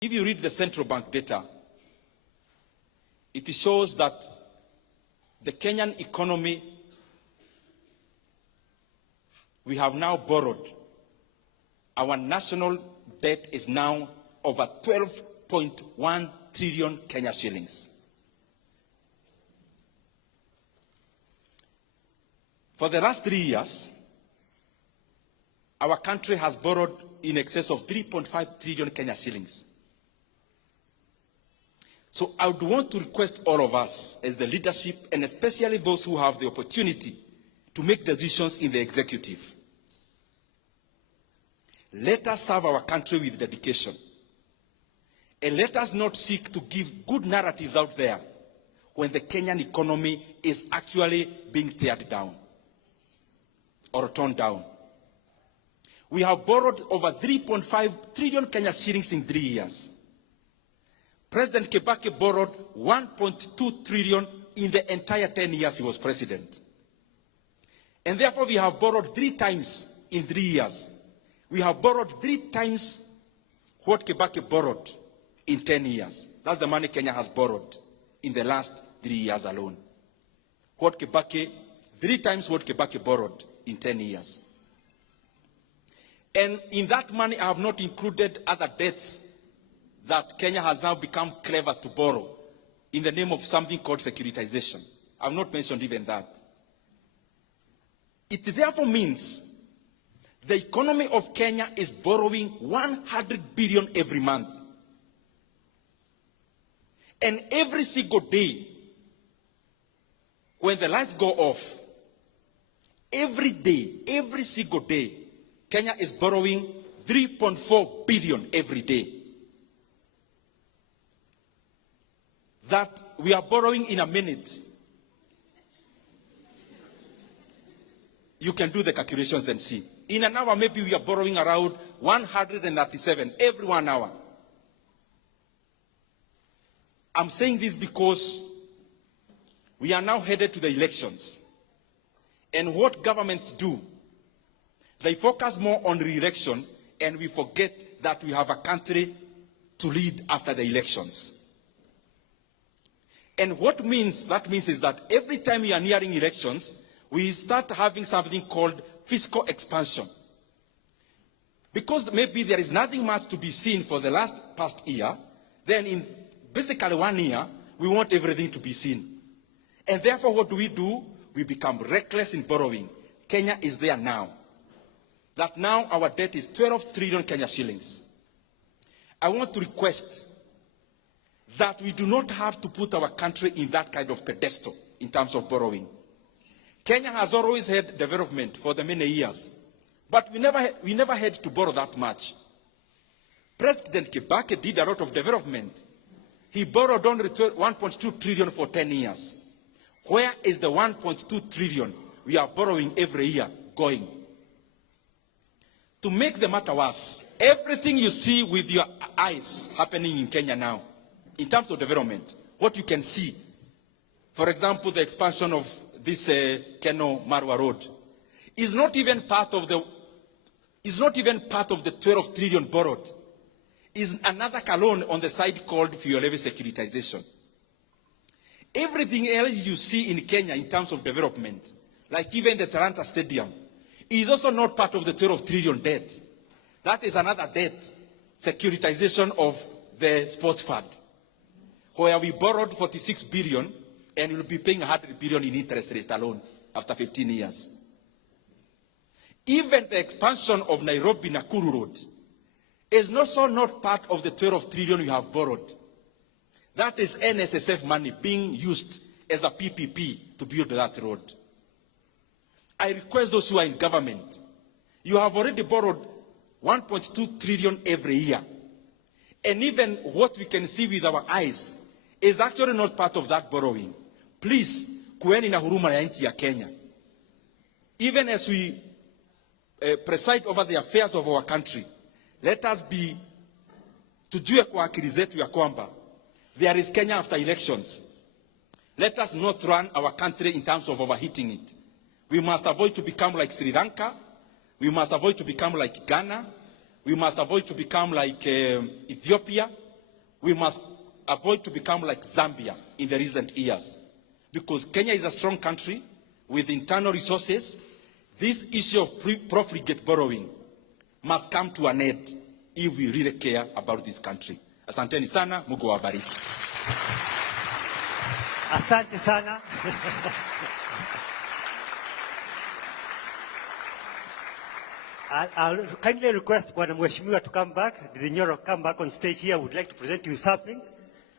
If you read the central bank data, it shows that the Kenyan economy, we have now borrowed. Our national debt is now over 12.1 trillion Kenya shillings. For the last 3 years, our country has borrowed in excess of 3.5 trillion Kenya shillings. So I would want to request all of us as the leadership, and especially those who have the opportunity to make decisions in the executive. Let us serve our country with dedication. And let us not seek to give good narratives out there when the Kenyan economy is actually being teared down or torn down. We have borrowed over 3.5 trillion Kenya shillings in 3 years. President Kibaki borrowed 1.2 trillion in the entire 10 years he was president. And therefore we have borrowed 3 times in 3 years. We have borrowed 3 times what Kibaki borrowed in 10 years. That's the money Kenya has borrowed in the last 3 years alone. 3 times what Kibaki borrowed in 10 years. And in that money, I have not included other debts that Kenya has now become clever to borrow in the name of something called securitization. I have not mentioned even that. It therefore means the economy of Kenya is borrowing 100 billion every month. And every single day, when the lights go off, every day, every single day, Kenya is borrowing 3.4 billion every day. That we are borrowing in a minute. You can do the calculations and see. In an hour, maybe we are borrowing around 137 every 1 hour. I'm saying this because we are now headed to the elections. And what governments do, they focus more on re-election, and we forget that we have a country to lead after the elections. And what that means is that every time we are nearing elections, we start having something called fiscal expansion. Because maybe there is nothing much to be seen for the past year, then in basically 1 year, we want everything to be seen. And therefore, what do? We become reckless in borrowing. Kenya is there now. That now our debt is 12 trillion Kenya shillings. I want to request that we do not have to put our country in that kind of pedestal in terms of borrowing. Kenya has always had development for the many years, but we never had to borrow that much. President Kibaki did a lot of development. He borrowed only 1.2 trillion for 10 years. Where is the 1.2 trillion we are borrowing every year going? To make the matter worse, everything you see with your eyes happening in Kenya now, in terms of development, what you can see, for example, the expansion of this Keno-Marwa road, is not even part of the 12 trillion borrowed. Is another loan on the side called fuel levy securitization. Everything else you see in Kenya in terms of development, like even the Talanta Stadium, is also not part of the 12 trillion debt. That is another debt, securitization of the sports fund, where we borrowed 46 billion and will be paying 100 billion in interest rate alone after 15 years. Even the expansion of Nairobi-Nakuru Road is also not part of the 12 trillion we have borrowed. That is NSSF money being used as a PPP to build that road. I request those who are in government, you have already borrowed 1.2 trillion every year. And even what we can see with our eyes is actually not part of that borrowing. Please, kueni na huruma ya nchi ya Kenya. Even as we preside over the affairs of our country, let us be, tujue kwa akili zetu ya kwamba there is Kenya after elections. Let us not run our country in terms of overheating it. We must avoid to become like Sri Lanka. We must avoid to become like Ghana. We must avoid to become like Ethiopia. we must avoid to become like Zambia in the recent years. Because Kenya is a strong country with internal resources. This issue of profligate borrowing must come to an end if we really care about this country. Asanteni sana, Mungu awabariki. Asante sana. I'll kindly request Bwana Mheshimiwa to come back. Did Nyoro come back on stage here? I would like to present you something.